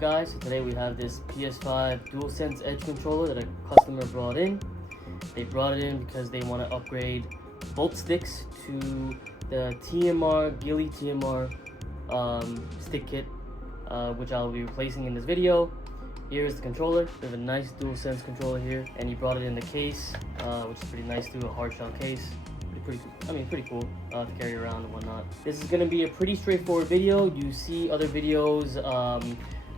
guys? So today we have this PS5 DualSense Edge controller that a customer brought in. They brought it in because they want to upgrade both sticks to the Gili TMR stick kit, which I'll be replacing in this video. Here is the controller. We have a nice DualSense controller here, and he brought it in the case, which is pretty nice too, a hard shell case. Pretty cool to carry around and whatnot. This is going to be a pretty straightforward video. You see other videos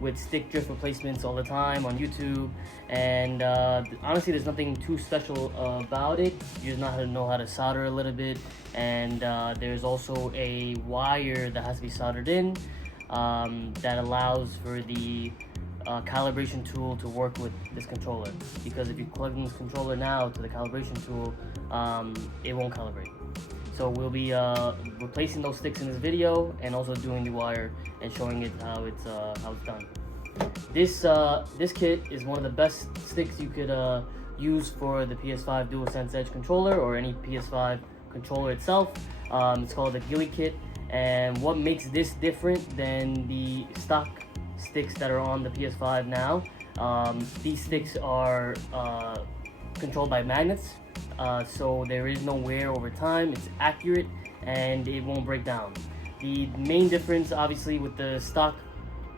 with stick drift replacements all the time on YouTube, and honestly there's nothing too special about it. You just know how to solder a little bit, and there's also a wire that has to be soldered in that allows for the calibration tool to work with this controller, because if you plug in this controller now to the calibration tool, it won't calibrate. So we'll be replacing those sticks in this video, and also doing the wire and showing it how it's done. This kit is one of the best sticks you could use for the PS5 DualSense Edge controller, or any PS5 controller itself. It's called the gulikit, and what makes this different than the stock sticks that are on the PS5 now, these sticks are controlled by magnets, so there is no wear over time. It's accurate and it won't break down. The main difference, obviously, with the stock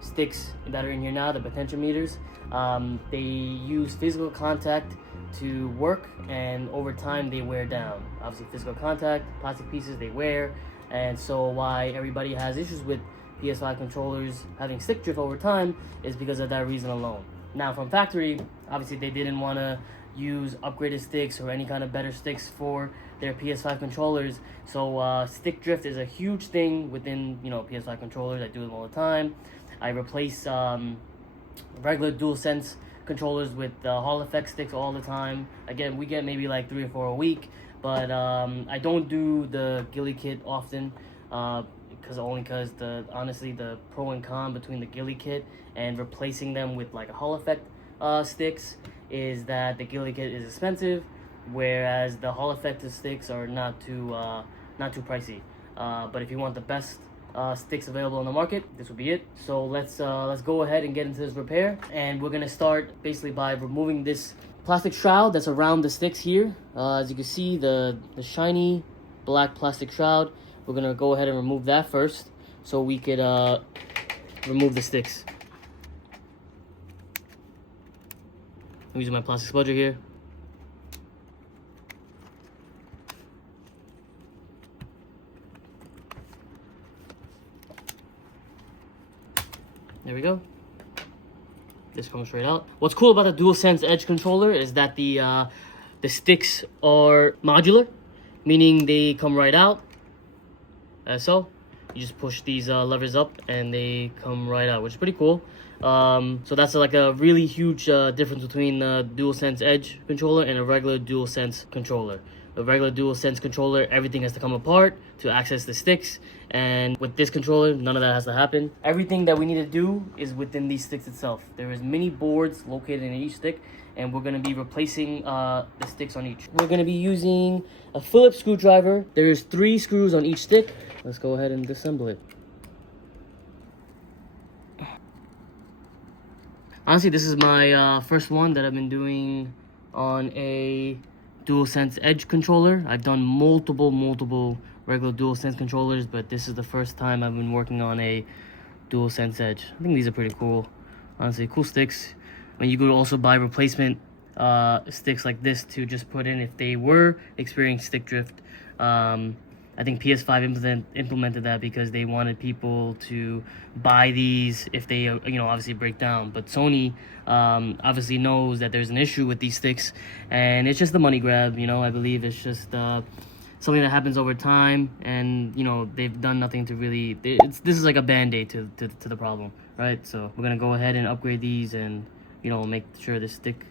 sticks that are in here now, the potentiometers, they use physical contact to work, and over time they wear down. Obviously, physical contact, plastic pieces, they wear, and so why everybody has issues with PS5 controllers having stick drift over time is because of that reason alone. Now, from factory, obviously they didn't want to use upgraded sticks or any kind of better sticks for their PS5 controllers, so stick drift is a huge thing within PS5 controllers. I do them all the time. I replace regular DualSense controllers with Hall effect sticks all the time. Again, we get maybe like 3 or 4 a week, but I don't do the gulikit often, because honestly the pro and con between the gulikit and replacing them with like a Hall effect sticks is that the gulikit is expensive, whereas the Hall effect sticks are not too pricey. But if you want the best sticks available on the market, this will be it. So let's go ahead and get into this repair, and we're gonna start basically by removing this plastic shroud that's around the sticks here. As you can see, the shiny black plastic shroud, we're gonna go ahead and remove that first so we could remove the sticks. I'm using my plastic spudger here. There we go. This comes straight out. What's cool about the DualSense Edge controller is that the sticks are modular, meaning they come right out. So you just push these levers up and they come right out, which is pretty cool. So that's like a really huge difference between the DualSense Edge controller and a regular DualSense controller. The regular DualSense controller, everything has to come apart to access the sticks, and with this controller, none of that has to happen. Everything that we need to do is within these sticks itself. There is mini boards located in each stick, and we're going to be replacing the sticks on each. We're going to be using a Phillips screwdriver. There's 3 screws on each stick. Let's go ahead and disassemble it. Honestly, this is my first one that I've been doing on a DualSense Edge controller. I've done multiple regular DualSense controllers, but this is the first time I've been working on a DualSense Edge. I think these are pretty cool. Honestly, cool sticks. When you could also buy replacement sticks like this to just put in if they were experiencing stick drift. I think PS5 implemented that because they wanted people to buy these if they, obviously break down. But Sony obviously knows that there's an issue with these sticks, and it's just the money grab. I believe it's just something that happens over time, and they've done nothing to really. This is like a band-aid to the problem, right? So we're gonna go ahead and upgrade these, and make sure this stick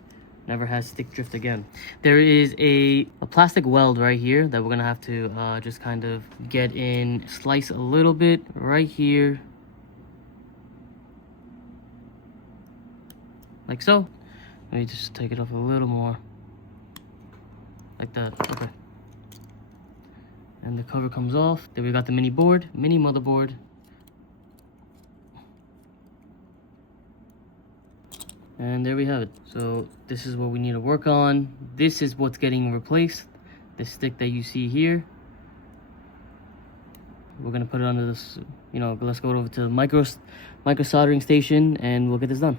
never has stick drift again. There is a plastic weld right here that we're gonna have to just kind of get in, slice a little bit right here, like so. Let me just take it off a little more, like that. Okay, and the cover comes off. Then we got the mini motherboard. And there we have it. So this is what we need to work on. This is what's getting replaced. This stick that you see here. We're gonna put it under this, you know, let's go over to the micro soldering station and we'll get this done.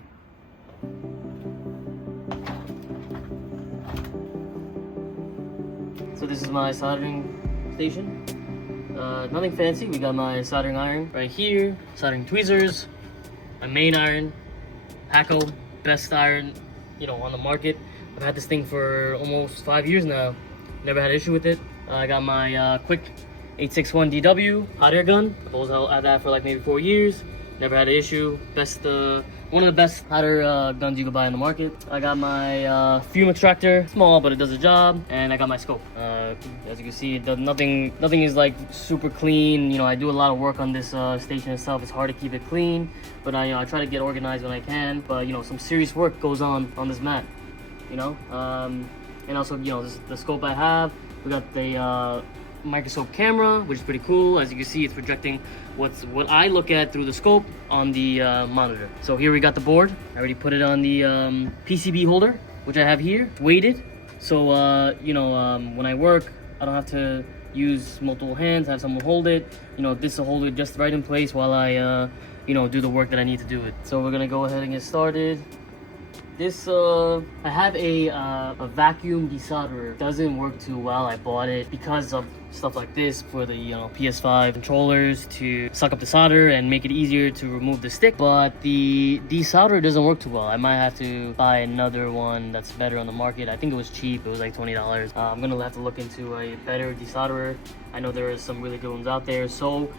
So this is my soldering station. Nothing fancy. We got my soldering iron right here, soldering tweezers, my main iron, Hacko, best iron, you know, on the market. I've had this thing for almost 5 years now. Never had an issue with it. I got my quick 861 DW hot air gun. I've always had that for like maybe 4 years. Never had an issue. Best, one of the best hot air guns you can buy on the market. I got my fume extractor, small but it does the job, and I got my scope. As you can see, nothing is like super clean. You know, I do a lot of work on this station itself. It's hard to keep it clean, but I try to get organized when I can. But you know, some serious work goes on this mat. You know, and also, you know, the scope I have. We got the microscope camera, which is pretty cool. As you can see, it's projecting what I look at through the scope on the monitor. So here we got the board. I already put it on the PCB holder, which I have here. It's weighted, so you know, when I work, I don't have to use multiple hands, have someone hold it. You know, this will hold it just right in place while I you know, do the work that I need to do it. So we're gonna go ahead and get started. This, I have a vacuum desolderer. Doesn't work too well. I bought it because of stuff like this for the, you know, PS5 controllers to suck up the solder and make it easier to remove the stick. But the desolderer doesn't work too well. I might have to buy another one that's better on the market. I think it was cheap. It was like $20. I'm gonna have to look into a better desolderer. I know there are some really good ones out there. So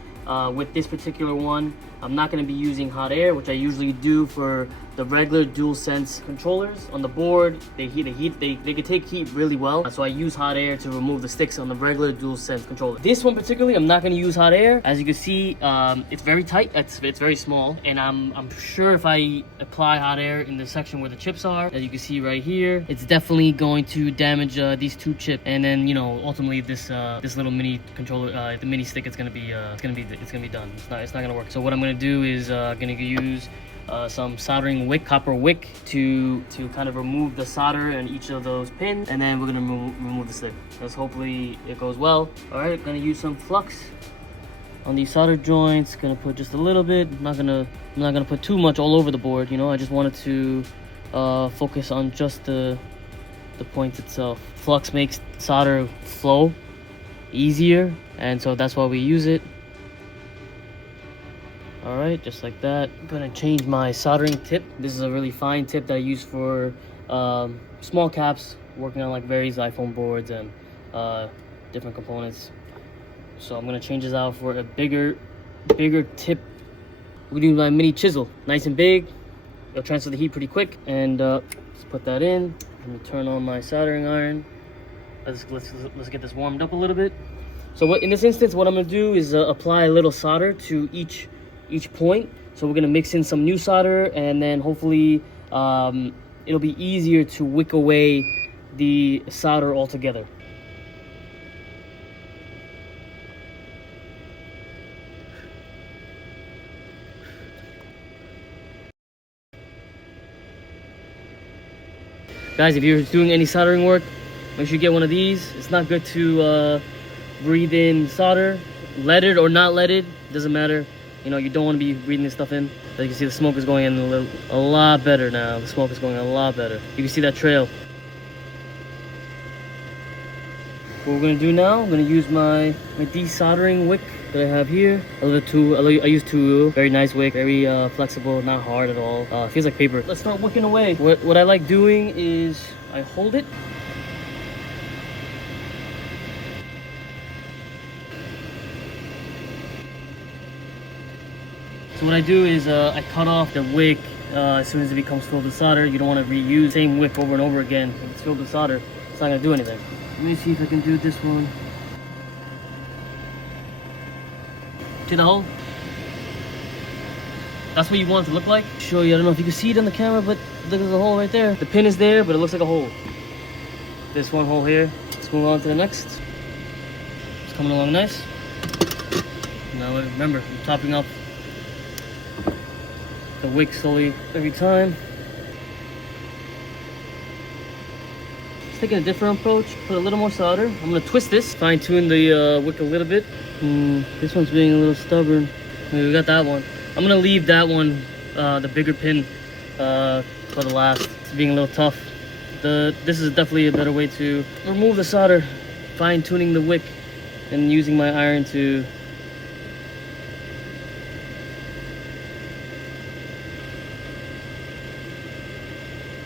with this particular one, I'm not going to be using hot air, which I usually do for the regular DualSense controllers on the board. They can take heat really well, so I use hot air to remove the sticks on the regular DualSense controller. This one particularly, I'm not going to use hot air. As you can see, it's very tight. It's very small, and I'm sure if I apply hot air in the section where the chips are, as you can see right here, it's definitely going to damage these two chips, and then, you know, ultimately this little mini controller, the mini stick, it's gonna be done. It's not gonna work. So what I'm gonna do is gonna use some soldering wick, copper wick, to kind of remove the solder in each of those pins, and then we're gonna remove the stick. Let's hopefully it goes well. All right, gonna use some flux on these solder joints. Gonna put just a little bit. I'm not gonna put too much all over the board. You know, I just wanted to focus on just the point itself. Flux makes solder flow easier, and so that's why we use it. All right, just like that. I'm gonna change my soldering tip. This is a really fine tip that I use for small caps, working on like various iPhone boards and different components. So I'm gonna change this out for a bigger tip. We're doing my mini chisel, nice and big. It'll transfer the heat pretty quick. And let's put that in. Let me turn on my soldering iron. Let's get this warmed up a little bit. So in this instance, what I'm gonna do is apply a little solder to each point. So we're gonna mix in some new solder, and then hopefully it'll be easier to wick away the solder altogether. Guys, if you're doing any soldering work, make sure you get one of these. It's not good to breathe in solder, leaded or not leaded, doesn't matter. You know, you don't want to be breathing this stuff in. As you can see, the smoke is going in a lot better now. The smoke is going a lot better. You can see that trail. What we're gonna do now, I'm gonna use my desoldering wick that I have here. I use two. Very nice wick, very flexible, not hard at all. Feels like paper. Let's start wicking away. What I like doing is I hold it. So what I do is I cut off the wick as soon as it becomes filled with solder. You don't want to reuse the same wick over and over again. If it's filled with solder, it's not going to do anything. Let me see if I can do this one. See the hole? That's what you want it to look like. Show you, I don't know if you can see it on the camera, but look at the hole right there. The pin is there, but it looks like a hole. This one hole here. Let's move on to the next. It's coming along nice. Now remember, I'm topping up the wick slowly every time. taking a different approach. Put a little more solder. I'm gonna twist this, fine tune the wick a little bit. This one's being a little stubborn. We got that one. I'm gonna leave that one, the bigger pin, for the last. It's being a little tough. This is definitely a better way to remove the solder, fine tuning the wick and using my iron to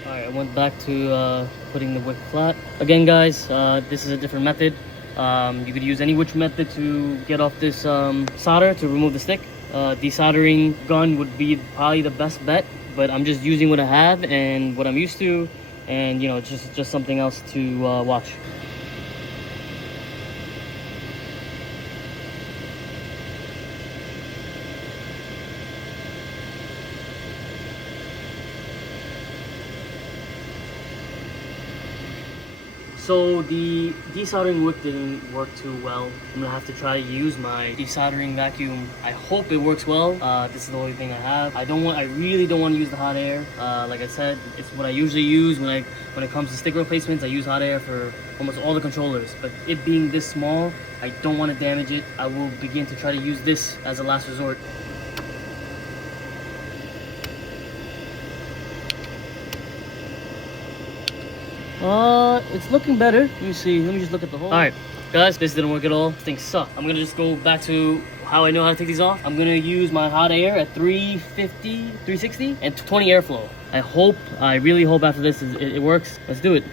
I went back to putting the wick flat. Again guys, this is a different method. You could use any which method to get off this solder to remove the stick. Desoldering gun would be probably the best bet, but I'm just using what I have and what I'm used to, and you know, just something else to watch. So the desoldering wick didn't work too well. I'm gonna have to try to use my desoldering vacuum. I hope it works well. This is the only thing I have. I really don't want to use the hot air. Like I said, it's what I usually use when it comes to stick replacements. I use hot air for almost all the controllers. But it being this small, I don't want to damage it. I will begin to try to use this as a last resort. It's looking better. Let me see. Let me just look at the hole. All right, guys, this didn't work at all. This thing sucked. I'm gonna just go back to how I know how to take these off. I'm gonna use my hot air at 350, 360, and 20 airflow. I really hope after this it works. Let's do it.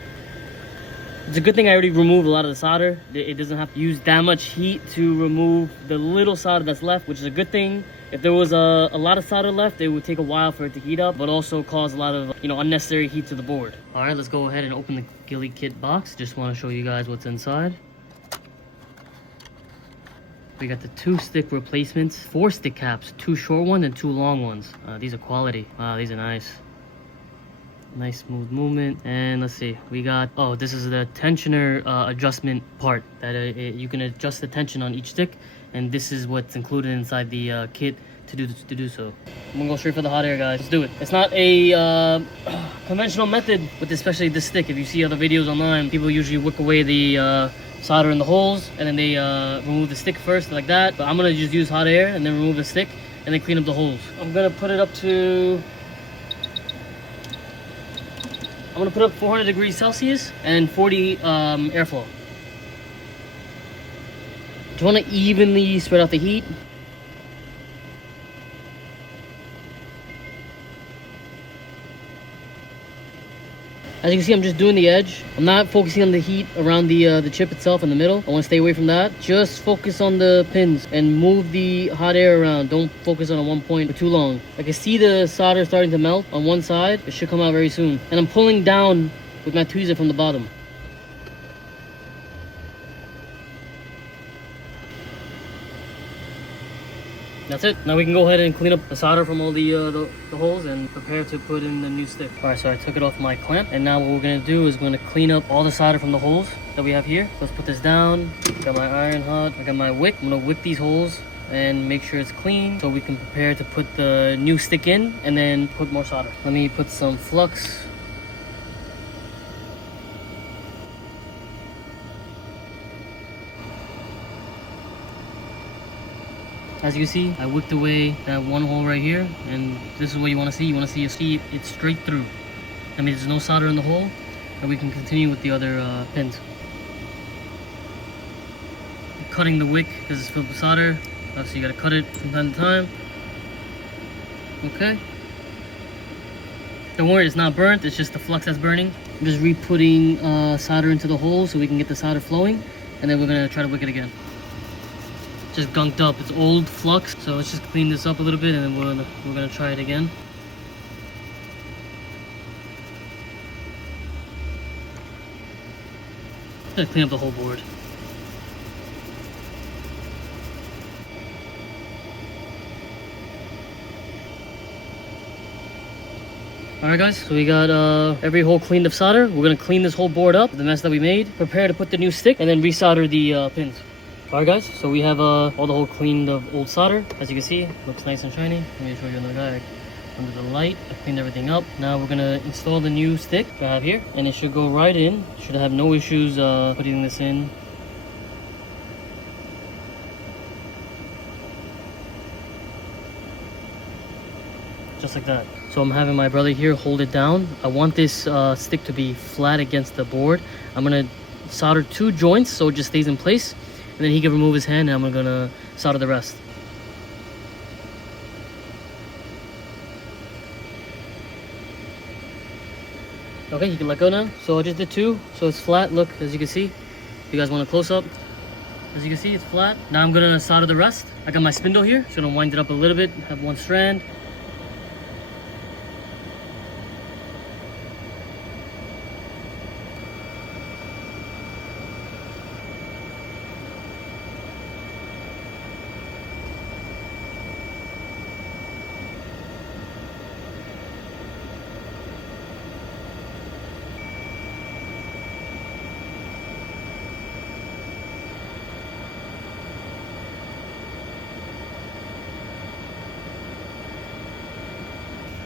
It's a good thing I already removed a lot of the solder. It doesn't have to use that much heat to remove the little solder that's left, which is a good thing. If there was a lot of solder left, it would take a while for it to heat up, but also cause a lot of, you know, unnecessary heat to the board. All right, let's go ahead and open the gulikit box. Just want to show you guys what's inside. We got the 2 stick replacements, 4 stick caps, 2 short ones and 2 long ones. These are quality. Wow, these are nice. Nice smooth movement. And let's see, we got, oh, this is the tensioner adjustment part that you can adjust the tension on each stick, and this is what's included inside the kit to do so. I'm gonna go straight for the hot air, guys. Let's do it. It's not a conventional method with especially this stick. If you see other videos online, people usually wick away the solder in the holes and then they remove the stick first like that, but I'm gonna just use hot air and then remove the stick and then clean up the holes. I'm gonna put it up to 400 degrees Celsius and 40 airflow. Do you want to evenly spread out the heat? As you can see, I'm just doing the edge. I'm not focusing on the heat around the chip itself in the middle. I want to stay away from that. Just focus on the pins and move the hot air around. Don't focus on one point for too long. I can see the solder starting to melt on one side. It should come out very soon. And I'm pulling down with my tweezer from the bottom. That's it. Now we can go ahead and clean up the solder from all the holes and prepare to put in the new stick. All right, so I took it off my clamp, and now what we're gonna do is we're gonna clean up all the solder from the holes that we have here. Let's put this down. Got my iron hot. I got my wick. I'm gonna wick these holes and make sure it's clean so we can prepare to put the new stick in and then put more solder. Let me put some flux. As you see, I wicked away that one hole right here, and this is what you want to see. You want to see it straight through. That means there's no solder in the hole, and we can continue with the other pins. Cutting the wick because it's filled with solder. Obviously, you got to cut it from time to time. Okay. Don't worry, it's not burnt. It's just the flux that's burning. I'm just re-putting solder into the hole so we can get the solder flowing, and then we're gonna try to wick it again. Just gunked up. It's old flux, so let's just clean this up a little bit and then we're gonna try it again. Gotta clean up the whole board. Alright guys, so we got every hole cleaned of solder. We're gonna clean this whole board up, the mess that we made, prepare to put the new stick, and then resolder the pins. Alright guys, so we have all the hole cleaned of old solder. As you can see, looks nice and shiny. Let me show you another guy. under the light. I cleaned everything up. Now we're gonna install the new stick I have here, and it should go right in. Should have no issues putting this in. Just like that. So I'm having my brother here hold it down. I want this stick to be flat against the board. I'm gonna solder 2 joints so it just stays in place, and then he can remove his hand and I'm gonna solder the rest. Okay, you can let go now. So I just did 2, so it's flat. Look, as you can see. If you guys want a close up, as you can see, it's flat. Now I'm gonna solder the rest. I got my spindle here. Just gonna wind it up a little bit, have 1 strand.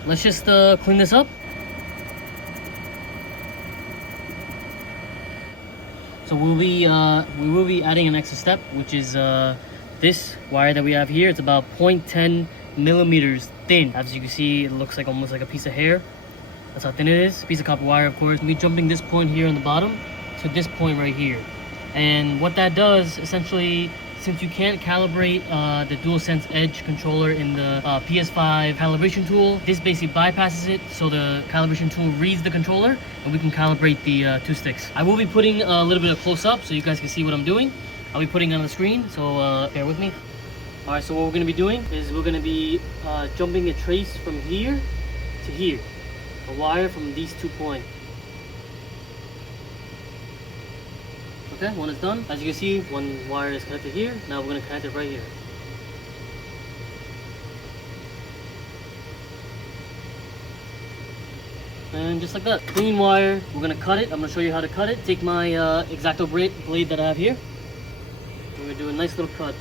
Let's just clean this up. So we will be adding an extra step, which is this wire that we have here. It's about 0.10 millimeters thin. As you can see, it looks like almost like a piece of hair. That's how thin it is. Piece of copper wire, of course. We'll be jumping this point here on the bottom to this point right here. And what that does, essentially, since you can't calibrate the DualSense Edge controller in the PS5 calibration tool, this basically bypasses it, so the calibration tool reads the controller and we can calibrate the 2 sticks. I will be putting a little bit of close-up so you guys can see what I'm doing. I'll be putting it on the screen, so bear with me. Alright, so what we're going to be doing is we're going to be jumping a trace from here to here. A wire from these 2 points. Okay, one is done. As you can see, 1 wire is connected here. Now we're going to connect it right here. And just like that, clean wire. We're going to cut it. I'm going to show you how to cut it. Take my X-Acto blade that I have here. We're going to do a nice little cut.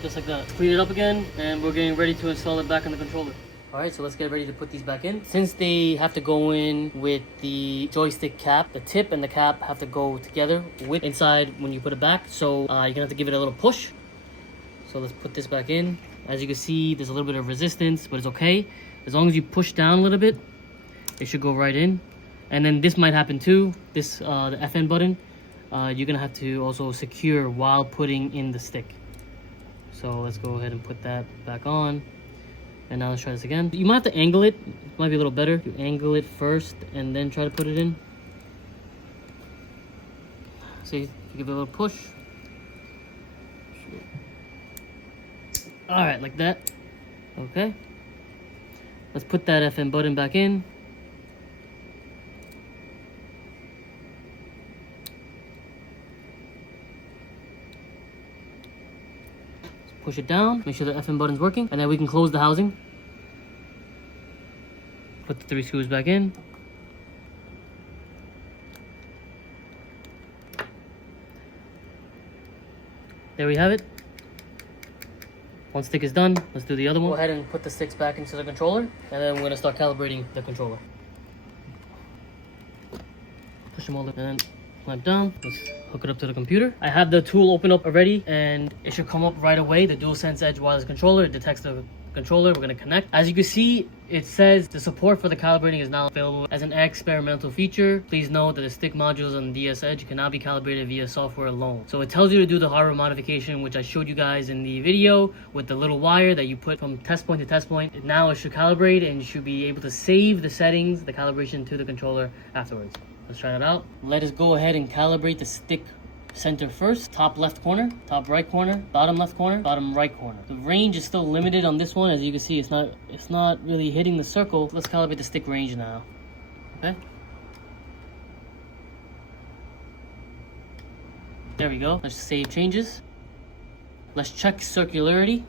Just like that. Clean it up again, and we're getting ready to install it back on the controller. Alright, so let's get ready to put these back in. Since they have to go in with the joystick cap, the tip and the cap have to go together with inside when you put it back. So you're gonna have to give it a little push. So let's put this back in. As you can see, there's a little bit of resistance, but it's okay. As long as you push down a little bit, it should go right in. And then this might happen too. This the FN button, you're gonna have to also secure while putting in the stick. So let's go ahead and put that back on. And now let's try this again. You might have to angle it. It might be a little better. You angle it first and then try to put it in. See, if you give it a little push. Alright, like that. Okay. Let's put that FN button back in. Push it down, make sure the FN button's working, and then we can close the housing. Put the 3 screws back in. There we have it. 1 stick is done. Let's do the other one. Go ahead and put the sticks back into the controller, and then we're gonna start calibrating the controller. Push them all up and then clamp down. Let's hook it up to the computer. I have the tool open up already, and it should come up right away. The DualSense Edge wireless controller. It detects the controller. We're gonna connect. As you can see, it says the support for the calibrating is now available as an experimental feature. Please note that the stick modules on the DS Edge cannot be calibrated via software alone. So it tells you to do the hardware modification, which I showed you guys in the video with the little wire that you put from test point to test point. Now it should calibrate, and you should be able to save the settings, the calibration to the controller afterwards. Let's try that out. Let us go ahead and calibrate the stick center first. Top left corner, top right corner, bottom left corner, bottom right corner. The range is still limited on this one. As you can see, it's not really hitting the circle. Let's calibrate the stick range now. Okay. There we go. Let's save changes. Let's check circularity.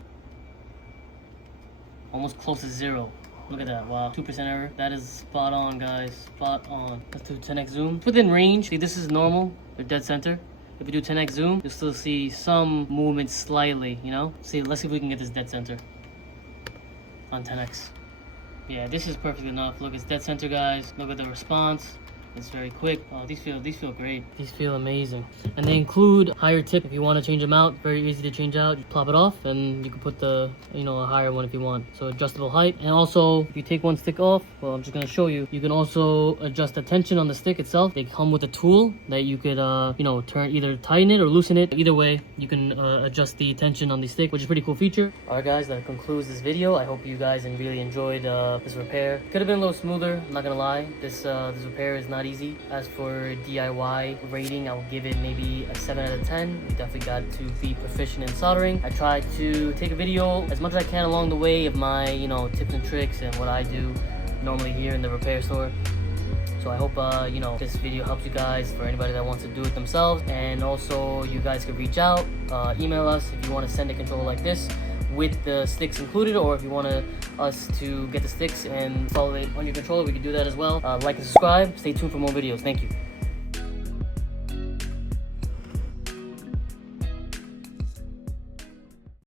Almost close to 0. Look at that, wow, 2% error. That is spot on, guys, spot on. Let's do 10x zoom. Within range, see, this is normal, the dead center. If we do 10x zoom, you'll still see some movement slightly, you know? See, let's see if we can get this dead center. on 10x. Yeah, this is perfect enough. Look, it's dead center, guys. Look at the response. It's very quick. Oh, these feel great. These feel amazing. And they include higher tip if you want to change them out. Very easy to change out. You plop it off and you can put the, a higher one if you want. So adjustable height. And also, if you take one stick off, well, I'm just going to show you. You can also adjust the tension on the stick itself. They come with a tool that you could, turn, either tighten it or loosen it. Either way, you can adjust the tension on the stick, which is a pretty cool feature. All right, guys, that concludes this video. I hope you guys really enjoyed this repair. Could have been a little smoother, I'm not going to lie. This repair is not easy. As for DIY rating, I'll give it maybe a 7 out of 10. You definitely got to be proficient in soldering. I tried to take a video as much as I can along the way of my, tips and tricks and what I do normally here in the repair store. So I hope, this video helps you guys, for anybody that wants to do it themselves. And also, you guys can reach out, email us if you want to send a controller like this with the sticks included, or if you want us to get the sticks and install it on your controller, we can do that as well. Like and subscribe. Stay tuned for more videos. Thank you.